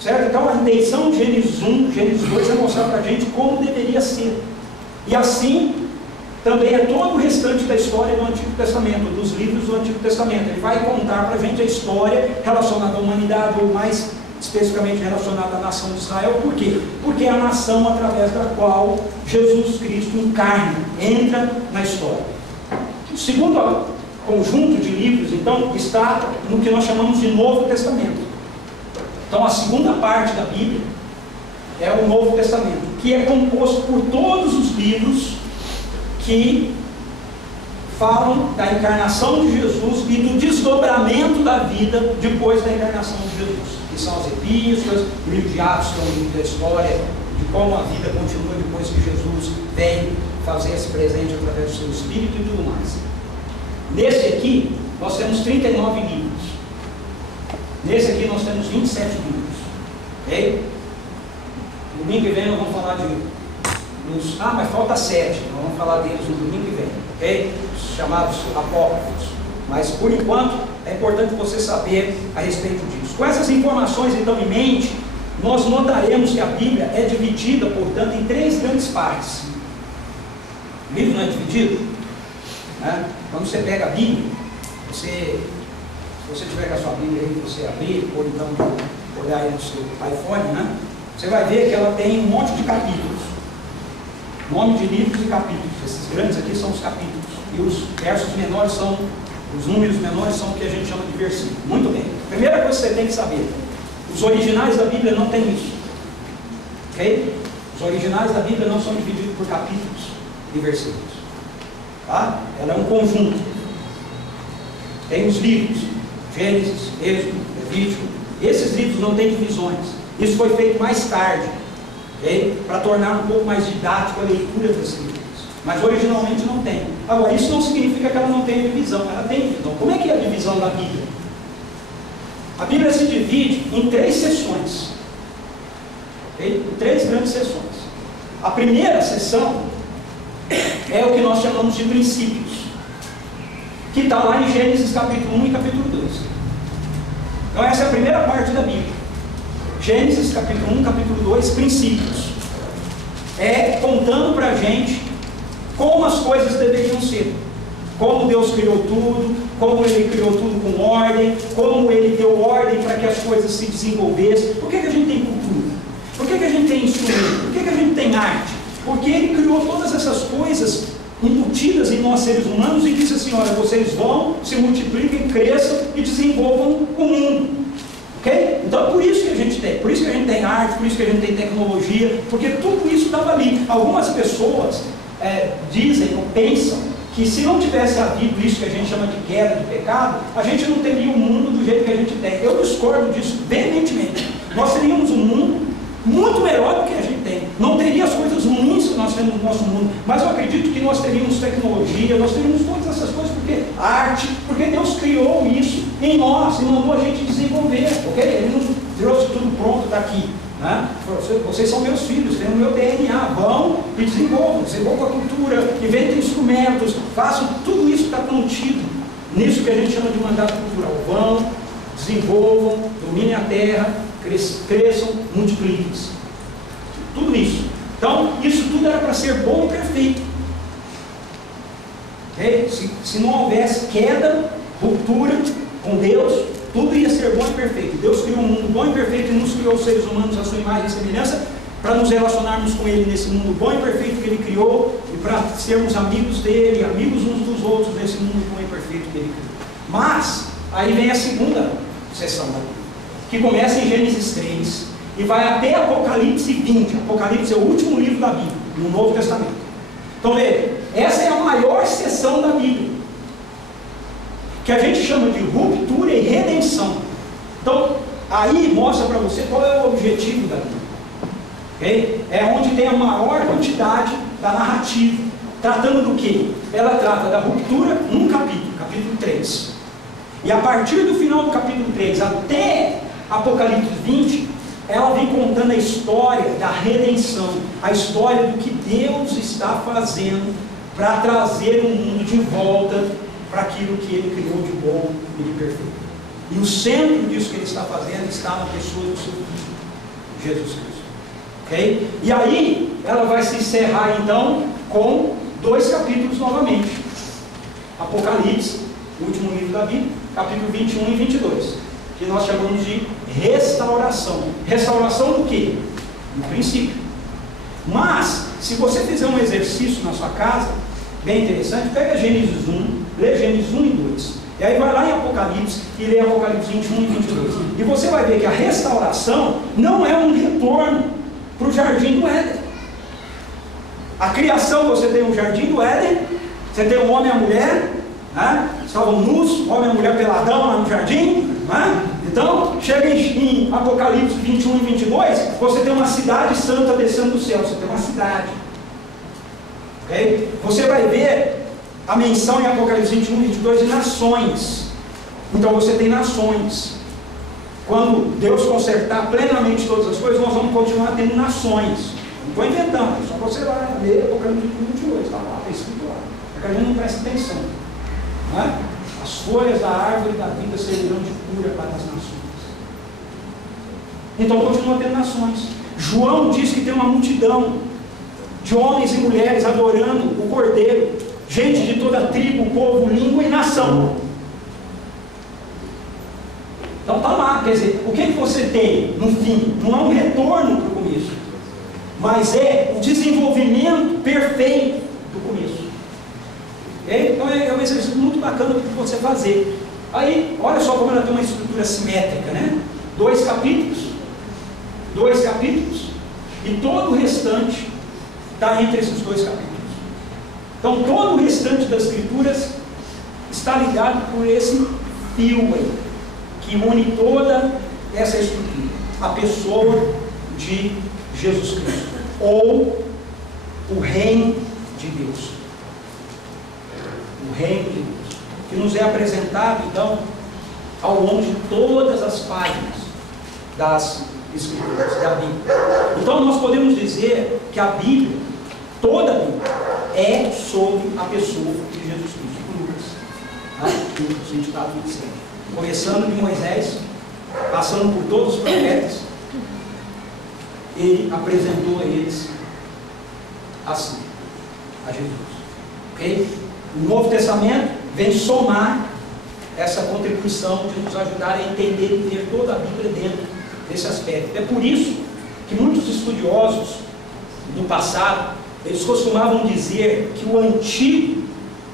certo? Então a intenção de Gênesis 1, Gênesis 2 é mostrar para a gente como deveria ser, e assim também é todo o restante da história do Antigo Testamento, dos livros do Antigo Testamento. Ele vai contar para a gente a história relacionada à humanidade, ou mais especificamente relacionada à nação de Israel. Por quê? Porque é a nação através da qual Jesus Cristo encarna, entra na história. O segundo conjunto de livros, então, está no que nós chamamos de Novo Testamento. Então, a segunda parte da Bíblia é o Novo Testamento, que é composto por todos os livros que falam da encarnação de Jesus e do desdobramento da vida depois da encarnação de Jesus, que são as epístolas, o livro de Atos, que é um livro da história, de como a vida continua depois que Jesus vem fazer esse presente através do seu Espírito e tudo mais. Nesse aqui, nós temos 39 livros. Nesse aqui, nós temos 27 livros. Ok? Domingo que vem, nós vamos falar de... mas falta 7, nós vamos falar deles no domingo que vem, ok? Os chamados apócrifos. Mas por enquanto é importante você saber a respeito disso. Com essas informações então em mente, nós notaremos que a Bíblia é dividida, portanto, em 3 grandes partes. O livro não é dividido? Né? Quando você pega a Bíblia, se você tiver com a sua Bíblia aí, você abrir, ou então olhar aí no seu iPhone, né? Você vai ver que ela tem um monte de capítulos. Nome de livros e capítulos. Esses grandes aqui são os capítulos. E os versos menores são, os números menores são o que a gente chama de versículo. Muito bem. Primeira coisa que você tem que saber: os originais da Bíblia não têm isso. Ok? Os originais da Bíblia não são divididos por capítulos e versículos. Tá? Ela é um conjunto. Tem os livros: Gênesis, Êxodo, Levítico. Esses livros não têm divisões. Isso foi feito mais tarde, okay? Para tornar um pouco mais didático a leitura desses livros. Mas originalmente não tem. Agora, isso não significa que ela não tenha divisão. Ela tem divisão. Como é que é a divisão da Bíblia? A Bíblia se divide em 3 seções. Okay? Em 3 grandes seções. A primeira seção é o que nós chamamos de princípios, que está lá em Gênesis capítulo 1 e capítulo 2. Então essa é a primeira parte da Bíblia. Gênesis capítulo 1, capítulo 2, princípios. É contando para a gente como as coisas deveriam ser. Como Deus criou tudo, como Ele criou tudo com ordem, como Ele deu ordem para que as coisas se desenvolvessem. Por que a gente tem cultura? Por que a gente tem instrumento? Por que a gente tem arte? Porque Ele criou todas essas coisas embutidas em nós seres humanos e disse assim: olha, vocês vão, se multipliquem, cresçam e desenvolvam o mundo. Okay? Então por isso que a gente tem arte, por isso que a gente tem tecnologia, porque tudo isso estava ali. Algumas pessoas dizem ou pensam que se não tivesse havido isso que a gente chama de queda, de pecado, a gente não teria o mundo do jeito que a gente tem. Eu discordo disso veementemente. Nós teríamos um mundo muito melhor do que a gente tem. Não teria as coisas ruins que nós temos no nosso mundo, mas eu acredito que nós teríamos tecnologia, nós teríamos todas essas coisas, porque arte, porque Deus criou isso em nós e mandou a gente desenvolver, ok? Ele não trouxe tudo pronto daqui. Né? Vocês são meus filhos, têm o meu DNA, vão e desenvolvam a cultura, inventem instrumentos, façam tudo isso que está contido nisso que a gente chama de mandato cultural. Vão, desenvolvam, dominem a terra, cresçam, multipliquem-se. Tudo isso. Então, isso tudo era para ser bom e perfeito. Okay? Se não houvesse queda, ruptura com Deus, tudo ia ser bom e perfeito. Deus criou um mundo bom e perfeito e nos criou os seres humanos à sua imagem e semelhança para nos relacionarmos com Ele nesse mundo bom e perfeito que Ele criou e para sermos amigos dEle, amigos uns dos outros nesse mundo bom e perfeito que Ele criou. Mas, aí vem a segunda sessão da Bíblia, que começa em Gênesis 3 e vai até Apocalipse 20. Apocalipse é o último livro da Bíblia, no Novo Testamento. Então veja, essa é a maior sessão da Bíblia, que a gente chama de ruptura e redenção. Então, aí mostra para você qual é o objetivo da Bíblia. Okay? É onde tem a maior quantidade da narrativa. Tratando do quê? Ela trata da ruptura num capítulo, capítulo 3. E a partir do final do capítulo 3 até Apocalipse 20, ela vem contando a história da redenção, a história do que Deus está fazendo para trazer o mundo de volta para aquilo que Ele criou de bom e de perfeito. E o centro disso que Ele está fazendo está na pessoa do seu Filho, Jesus Cristo. Okay? E aí, ela vai se encerrar então com 2 capítulos novamente. Apocalipse, o último livro da Bíblia, capítulo 21 e 22, que nós chamamos de restauração. Restauração do quê? No princípio. Mas, se você fizer um exercício na sua casa, bem interessante, pega Gênesis 1, lê Gênesis 1 e 2, e aí vai lá em Apocalipse e lê Apocalipse 21 e 22, e você vai ver que a restauração não é um retorno para o jardim do Éden. A criação, você tem um jardim do Éden, você tem o homem e a mulher, né? Estavam nus, o homem e a mulher peladão lá no jardim, né? Então, chega em Apocalipse 21 e 22, você tem uma cidade santa descendo do céu, você tem uma cidade. Okay? Você vai ver a menção em Apocalipse 21 e 22 de nações. Então você tem nações. Quando Deus consertar plenamente todas as coisas, nós vamos continuar tendo nações. Não estou inventando, só você vai ler Apocalipse 21 e 22, está lá, está escrito lá. É que a gente não presta atenção. Não é? As folhas da árvore da vida servirão de cura para as nações. Então continua tendo nações. João diz que tem uma multidão de homens e mulheres adorando o Cordeiro, gente de toda tribo, povo, língua e nação. Então está lá, quer dizer, o que você tem no fim? Não é um retorno para o começo, mas é o desenvolvimento perfeito do começo. Okay? Então é um exercício muito bacana para você fazer. Aí, olha só como ela tem uma estrutura simétrica, né? 2 capítulos, e todo o restante está entre esses 2 capítulos. Então todo o restante das Escrituras está ligado por esse fio aí, que une toda essa estrutura, a pessoa de Jesus Cristo, ou o reino de Deus. O reino de Deus, que nos é apresentado então ao longo de todas as páginas das Escrituras, da Bíblia. Então nós podemos dizer que a Bíblia, toda a Bíblia, é sobre a pessoa de Jesus Cristo, por Lucas, tá? Lucas 24, 27. Começando de Moisés, passando por todos os profetas, ele apresentou a eles assim, a Jesus. Ok? O Novo Testamento vem somar essa contribuição de nos ajudar a entender e ver toda a Bíblia dentro desse aspecto. É por isso que muitos estudiosos do passado, eles costumavam dizer que o Antigo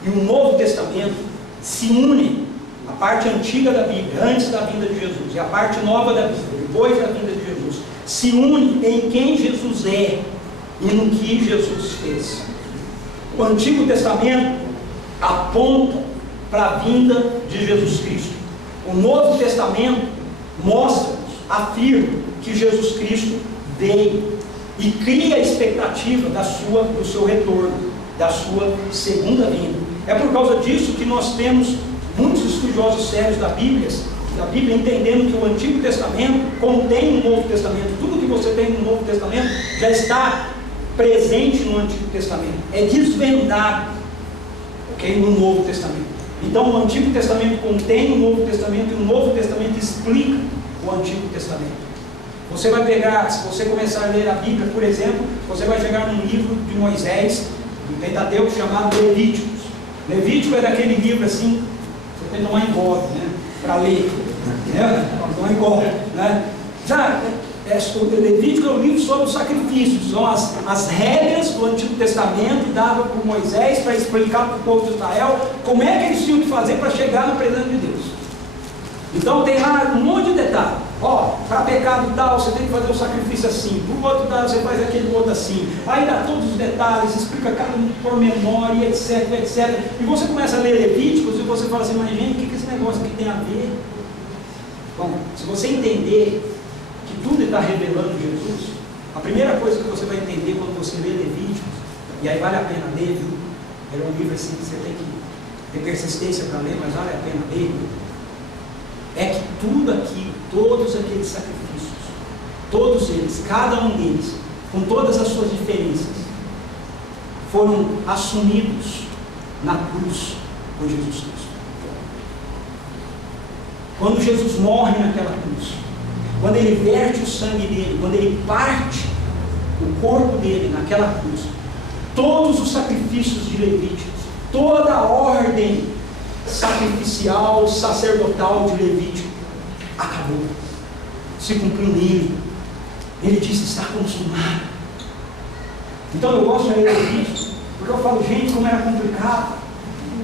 e o Novo Testamento se unem. A parte antiga da Bíblia, antes da vinda de Jesus, e a parte nova da Bíblia, depois da vinda de Jesus, se une em quem Jesus é e no que Jesus fez. O Antigo Testamento aponta para a vinda de Jesus Cristo. O Novo Testamento mostra, afirma que Jesus Cristo veio e cria a expectativa do seu retorno, da sua segunda vinda. É por causa disso que nós temos muitos estudiosos sérios da Bíblia entendendo que o Antigo Testamento contém o Novo Testamento. Tudo que você tem no Novo Testamento já está presente no Antigo Testamento. É desvendado, ok, no Novo Testamento. Então o Antigo Testamento contém o Novo Testamento e o Novo Testamento explica o Antigo Testamento. Você vai pegar, se você começar a ler a Bíblia, por exemplo, você vai chegar num livro de Moisés, um Pentateuco chamado Levíticos. Levítico é daquele livro assim, você tem que tomar engole, né, para ler, né? Tomar engole, né? O Levítico é um livro sobre os sacrifícios, são as regras do Antigo Testamento dadas por Moisés para explicar para o povo de Israel como é que eles tinham que fazer para chegar na presença de Deus. Então tem lá um monte de detalhe. Para pecado tal, você tem que fazer o sacrifício assim, para o outro tal, você faz aquele outro assim. Aí dá todos os detalhes, explica cada um pormenor e etc, etc. E você começa a ler Levíticos e você fala assim, mas gente, o que esse negócio aqui tem a ver? Bom, se você entender que tudo está revelando Jesus, a primeira coisa que você vai entender quando você lê Levíticos, e aí vale a pena ler, viu? É um livro assim que você tem que ter persistência para ler, mas vale a pena ler. É que tudo aqui, todos aqueles sacrifícios, todos eles, cada um deles, com todas as suas diferenças, foram assumidos na cruz por Jesus Cristo. Quando Jesus morre naquela cruz, quando ele verte o sangue dele, quando ele parte o corpo dele naquela cruz, todos os sacrifícios de Levíticos, toda a ordem sacrificial, sacerdotal de Levítico acabou, se cumpriu nele. Ele disse, está consumado. Então eu gosto de ler Levítico, porque eu falo, gente, como era complicado.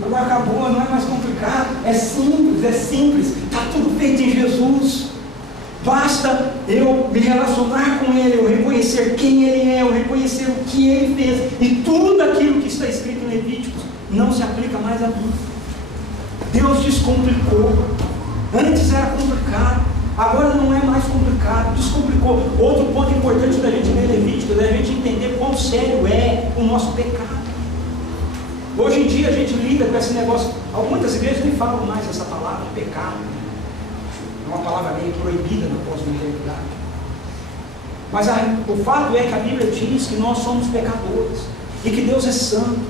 Agora acabou, não é mais complicado, é simples, está tudo feito em Jesus. Basta eu me relacionar com Ele, eu reconhecer quem Ele é, eu reconhecer o que Ele fez, e tudo aquilo que está escrito em Levíticos não se aplica mais a mim. Deus descomplicou. Antes era complicado, agora não é mais complicado, descomplicou. Outro ponto importante da gente ler Levíticos é a gente entender quão sério é o nosso pecado. Hoje em dia a gente lida com esse negócio, muitas igrejas nem falam mais essa palavra, pecado. É uma palavra meio proibida na pós-modernidade. Mas o fato é que a Bíblia diz que nós somos pecadores e que Deus é santo.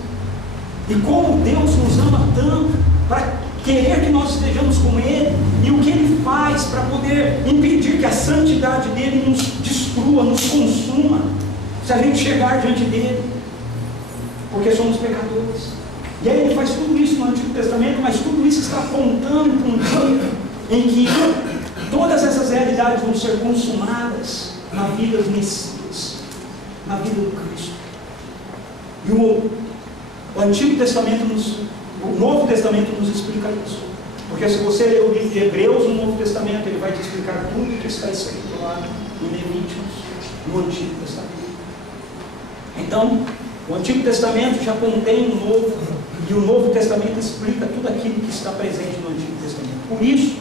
E como Deus nos ama tanto para querer que nós estejamos com Ele, e o que Ele faz para poder impedir que a santidade dEle nos destrua, nos consuma, se a gente chegar diante dEle, porque somos pecadores. E aí Ele faz tudo isso no Antigo Testamento, mas tudo isso está apontando para um dia em que todas essas realidades vão ser consumadas na vida do Messias, na vida do Cristo. E o Antigo Testamento o Novo Testamento nos explica isso. Porque se você ler o livro de Hebreus no Novo Testamento, ele vai te explicar tudo que está escrito lá em Levíticos, no Antigo Testamento. Então, o Antigo Testamento já contém o Novo, e o Novo Testamento explica tudo aquilo que está presente no Antigo Testamento. Por isso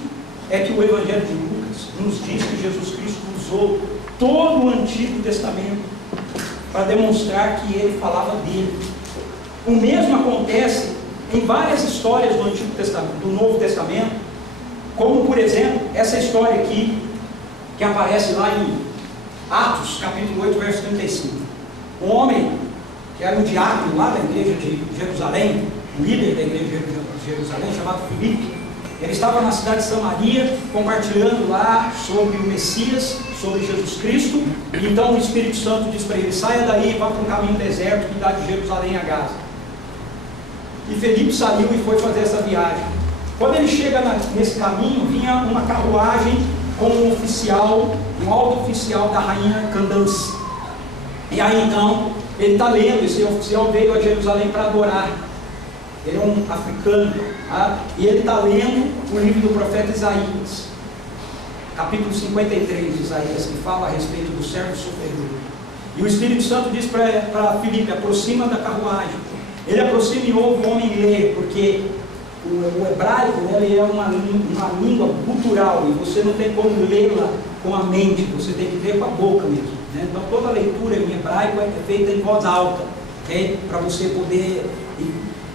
é que o Evangelho de Lucas nos diz que Jesus Cristo usou todo o Antigo Testamento para demonstrar que ele falava dele. O mesmo acontece em várias histórias do Antigo Testamento, do Novo Testamento, como por exemplo, essa história aqui, que aparece lá em Atos, capítulo 8, verso 35. Um homem, que era um diácono lá da igreja de Jerusalém, um líder da igreja de Jerusalém, chamado Filipe, ele estava na cidade de Samaria, compartilhando lá sobre o Messias, sobre Jesus Cristo, e então o Espírito Santo diz para ele, saia daí e vá para um caminho deserto que dá de Jerusalém a Gaza. E Felipe saiu e foi fazer essa viagem. Quando ele chega nesse caminho, vinha uma carruagem com um oficial, um alto oficial da rainha Candace. E aí então, ele está lendo, esse oficial veio a Jerusalém para adorar. Ele é um africano, tá? E ele está lendo o livro do profeta Isaías, capítulo 53 de Isaías, que fala a respeito do servo sofredor. E o Espírito Santo diz para Filipe, aproxima da carruagem. Ele aproxima e ouve o homem ler, porque o hebraico, né, ele é uma língua cultural, e você não tem como lê-la com a mente, você tem que ler com a boca mesmo, né? Então toda leitura em hebraico é feita em voz alta, okay? Para você poder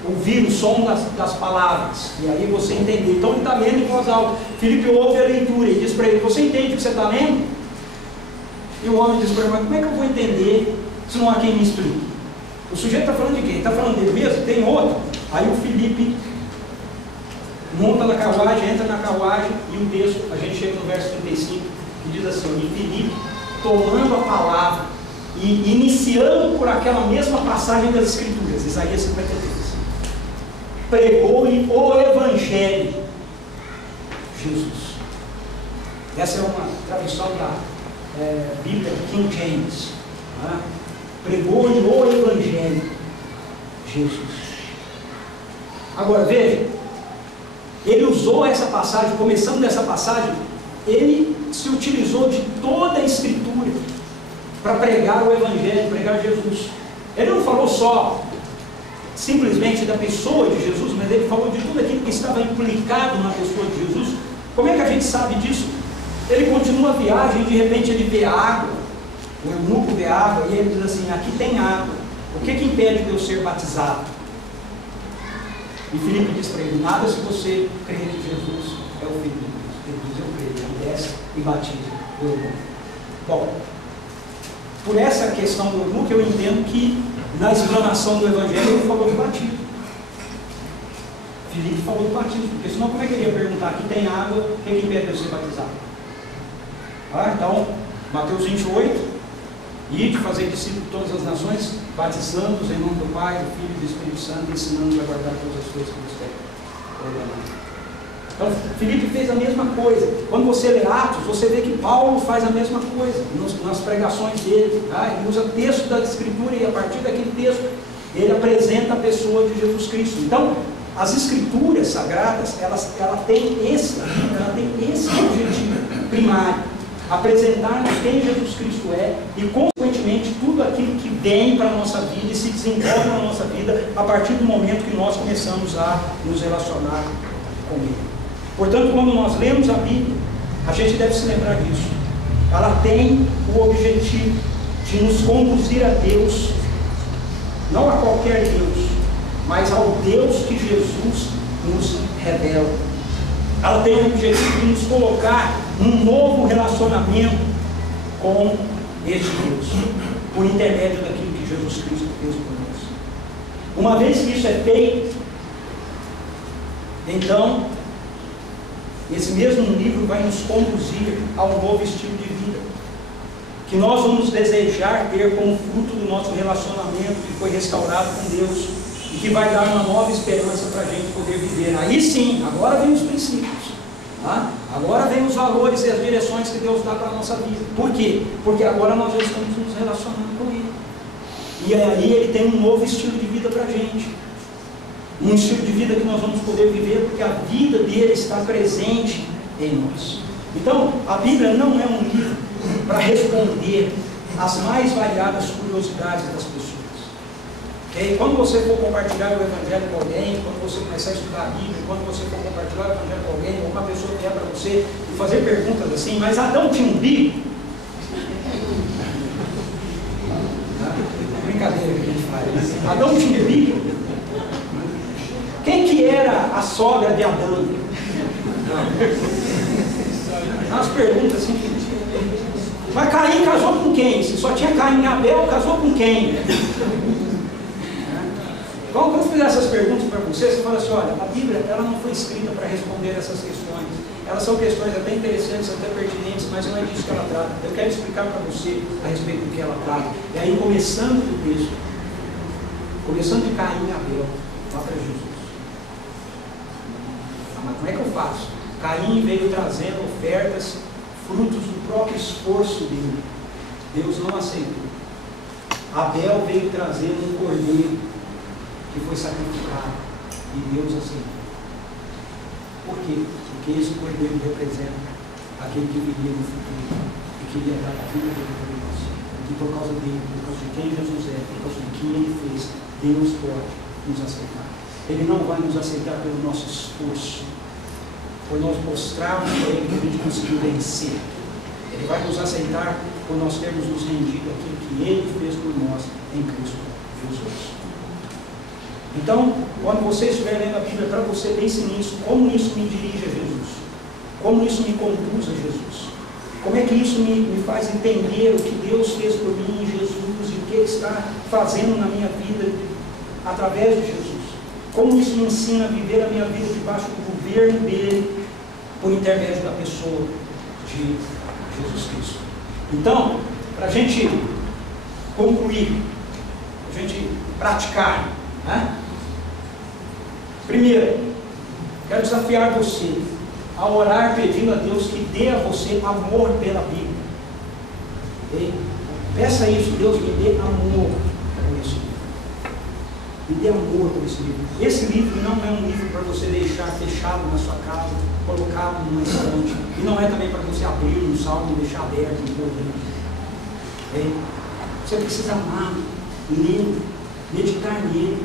ouvir o som das palavras, e aí você entender. Então ele está lendo em voz alta. Filipe ouve a leitura e diz para ele: você entende o que você está lendo? E o homem diz para ele: mas como é que eu vou entender se não há quem me explique? O sujeito está falando de quem? Está falando dele mesmo? Tem outro? Aí o Filipe monta na carruagem, entra na carruagem, e o texto, a gente chega no verso 35, que diz assim: e Filipe, tomando a palavra e iniciando por aquela mesma passagem das Escrituras, Isaías 53, pregou-lhe o Evangelho, Jesus. Essa é uma tradução da Bíblia King James. Tá? Pregou-lhe o Evangelho, Jesus. Agora veja, ele usou essa passagem, começando dessa passagem, ele se utilizou de toda a Escritura para pregar o Evangelho, pregar Jesus. Ele não falou só simplesmente da pessoa de Jesus, mas ele falou de tudo aquilo que estava implicado na pessoa de Jesus. Como é que a gente sabe disso? Ele continua a viagem e de repente ele vê água, o eunuco vê água, e ele diz assim: aqui tem água, o que impede de eu ser batizado? E Filipe diz para ele: nada se você crer que Jesus é o Filho de Deus. Ele diz: eu creio. Ele desce e batiza o eunuco. Bom, por essa questão do eunuco, eu entendo que na explanação do Evangelho ele falou de batismo. Filipe falou de batismo, porque senão como é que ele ia perguntar: aqui tem água, o que impede de eu ser batizado? Então, Mateus 28, e de fazer discípulos de todas as nações, batizando-os em nome do Pai, do Filho e do Espírito Santo, ensinando-os a guardar todas as coisas que nos tem. Então, Filipe fez a mesma coisa. Quando você lê Atos, você vê que Paulo faz a mesma coisa nas pregações dele. Tá? Ele usa texto da Escritura e a partir daquele texto ele apresenta a pessoa de Jesus Cristo. Então, as Escrituras sagradas, ela tem esse objetivo primário: apresentar-nos quem Jesus Cristo é e, consequentemente, tudo aquilo que vem para a nossa vida e se desenvolve na nossa vida a partir do momento que nós começamos a nos relacionar com Ele. Portanto, quando nós lemos a Bíblia, a gente deve se lembrar disso. Ela tem o objetivo de nos conduzir a Deus, não a qualquer Deus, mas ao Deus que Jesus nos revela. Ela tem o objetivo de nos colocar num novo relacionamento com este Deus, por intermédio daquilo que Jesus Cristo fez por nós. Uma vez que isso é feito, então, esse mesmo livro vai nos conduzir a um novo estilo de vida, que nós vamos desejar ter como fruto do nosso relacionamento que foi restaurado com Deus, e que vai dar uma nova esperança para a gente poder viver. Aí sim, agora vem os princípios, tá? Agora vem os valores e as direções que Deus dá para a nossa vida. Por quê? Porque agora nós já estamos nos relacionando com Ele, e aí Ele tem um novo estilo de vida para a gente, um estilo de vida que nós vamos poder viver, porque a vida dele está presente em nós. Então, a Bíblia não é um livro para responder às mais variadas curiosidades das pessoas. Okay? Quando você for compartilhar o Evangelho com alguém, quando você começar a estudar a Bíblia, quando você for compartilhar o Evangelho com alguém, ou uma pessoa vier para você e fazer perguntas assim: mas Adão tinha um umbigo? Brincadeira que a gente faz. Adão tinha um umbigo? Quem que era a sogra de Adão? Umas perguntas assim. Mas Caim casou com quem? Se só tinha Caim e Abel, casou com quem? Quando eu fizer essas perguntas para você, você fala assim: olha, a Bíblia ela não foi escrita para responder essas questões. Elas são questões até interessantes, até pertinentes, mas não é disso que ela trata. Eu quero explicar para você a respeito do que ela trata. E aí, começando do texto, começando de Caim e Abel, lá para Jesus. Mas como é que eu faço? Caim veio trazendo ofertas, frutos do próprio esforço dele. Deus não aceitou. Abel veio trazendo um cordeiro que foi sacrificado e Deus aceitou. Por quê? Porque esse cordeiro representa aquele que viria no futuro e que iria dar a vida dele para nós. E por causa dele, por causa de quem Jesus é, por causa do que ele fez, Deus pode nos aceitar. Ele não vai nos aceitar pelo nosso esforço, por nós mostrarmos para Ele que a gente conseguiu vencer. Ele vai nos aceitar por nós termos nos rendido àquilo que Ele fez por nós em Cristo Jesus. Então, quando você estiver lendo a Bíblia, para você pense nisso, como isso me dirige a Jesus, como isso me conduz a Jesus, como é que isso me faz entender o que Deus fez por mim em Jesus e o que Ele está fazendo na minha vida através de Jesus. Como isso me ensina a viver a minha vida debaixo do governo dele, por intermédio da pessoa de Jesus Cristo. Então, para a gente concluir, para a gente praticar, né? Primeiro, quero desafiar você a orar pedindo a Deus que dê a você amor pela Bíblia. Okay? Peça isso, Deus me dê amor por esse livro. Me dê amor por esse livro. Esse livro não é um livro para você deixar fechado na sua casa, colocado numa estante. E não é também para você abrir um salmo e deixar aberto em todo mundo. Okay? Você precisa amar, ler, meditar nele,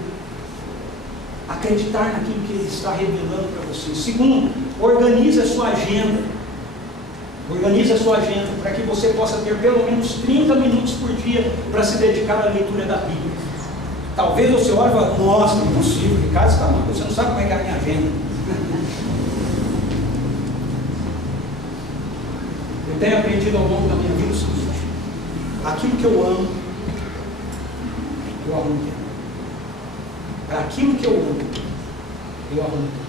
acreditar naquilo que ele está revelando para você. Segundo, organize a sua agenda. Organize a sua agenda para que você possa ter pelo menos 30 minutos por dia para se dedicar à leitura da Bíblia. Talvez você olhe e fale, nossa, não é possível, Ricardo está mal, você não sabe como é que é a minha agenda. Eu tenho aprendido ao longo da minha vida o seguinte: aquilo que eu amo, eu arrumo tempo. Para aquilo que eu amo, eu arrumo tempo.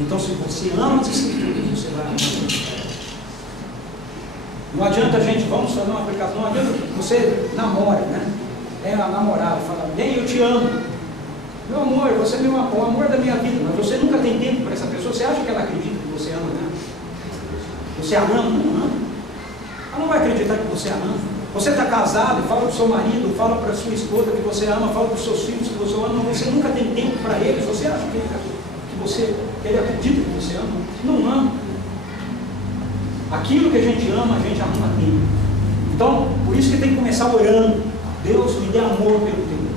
Então, se você ama as Escrituras, você vai amar tempo. Não adianta a gente, vamos fazer uma aplicação, não adianta você namora, né? É a namorada, fala, bem, eu te amo. Meu amor, você é o amor da minha vida, mas você nunca tem tempo para essa pessoa. Você acha que ela acredita que você ama, né? Você a ama? Não ama. Ela não vai acreditar que você a ama. Você está casado, fala para o seu marido, fala para a sua esposa que você ama, fala para os seus filhos que você ama, mas você nunca tem tempo para eles. Você acha que ele acredita que você ama? Não ama. Aquilo que a gente ama, a gente arruma tempo. Então, por isso que tem que começar orando. Deus me dê amor pelo tempo.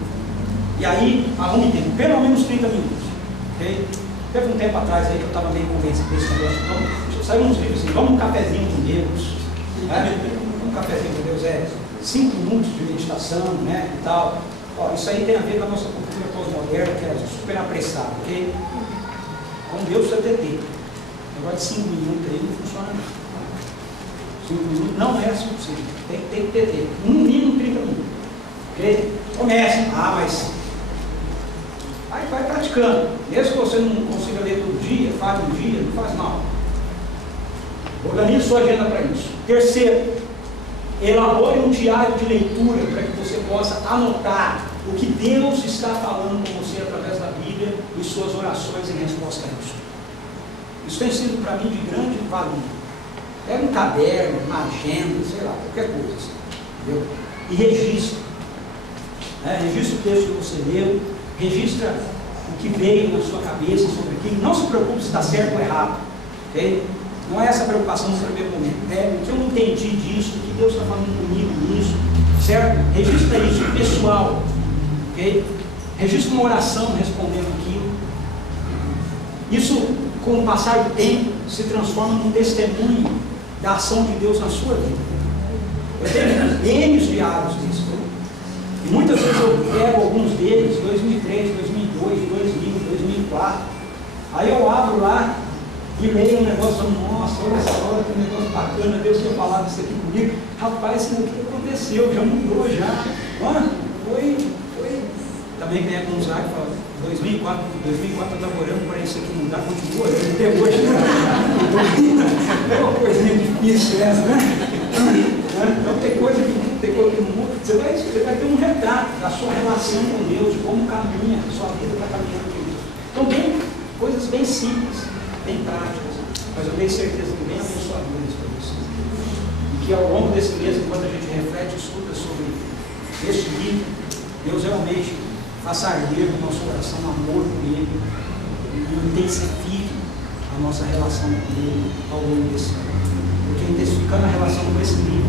E aí, arrume tempo, pelo menos 30 minutos. Okay? Teve um tempo atrás aí que eu estava meio convencido desse negócio. Então, saiu uns livros assim, vamos um cafezinho com Deus. Um cafezinho com Deus é 5 minutos de meditação, né? E tal. Ó, isso aí tem a ver com a nossa cultura pós-moderna, que é super apressada, ok? Com Deus você tem tempo. Agora de 5 minutos aí não funciona não. 5 minutos não é suficiente. Tem que ter tempo. No mínimo 30 minutos. Ok? Comece. Mas. Aí vai praticando. Mesmo que você não consiga ler todo dia, faz um dia, não faz mal. Organize sua agenda para isso. Terceiro, elabore um diário de leitura para que você possa anotar o que Deus está falando com você através da Bíblia e suas orações em resposta a isso. Isso tem sido para mim de grande valia. Pega um caderno, uma agenda, sei lá, qualquer coisa assim, entendeu? E registra. Registra o texto que você leu, registra o que veio na sua cabeça sobre aquilo. Não se preocupe se está certo ou errado, ok? Não é essa a preocupação no primeiro momento. O que eu não entendi disso, o que Deus está falando comigo nisso, certo? Registra isso pessoal, ok? Registra uma oração respondendo aquilo. Isso, com o passar do tempo, se transforma num testemunho da ação de Deus na sua vida. Eu tenho N diários disso. E muitas vezes eu pego alguns deles, 2003, 2002, 2000, 2004. Aí eu abro lá e leio um negócio, nossa, olha essa hora, que negócio bacana, Deus tinha falado isso aqui comigo. Rapaz, isso aqui aconteceu, já mudou já. Foi. Também tem alguns lá que falam, 2004 eu estava orando para isso aqui mudar, continua orando até hoje. É uma coisinha difícil essa, né? Então tem coisa que não muda. Você vai ter um retrato da sua relação com Deus, de como caminha, a sua vida está caminhando com Deus. Então tem coisas bem simples, bem práticas, mas eu tenho certeza que bem abençoadoras para vocês. E que ao longo desse mês, enquanto a gente reflete e estuda sobre este livro, Deus realmente faça arder no nosso coração amor por Ele e intensifique a nossa relação com Ele ao longo desse ano. Porque intensificando a relação com esse livro,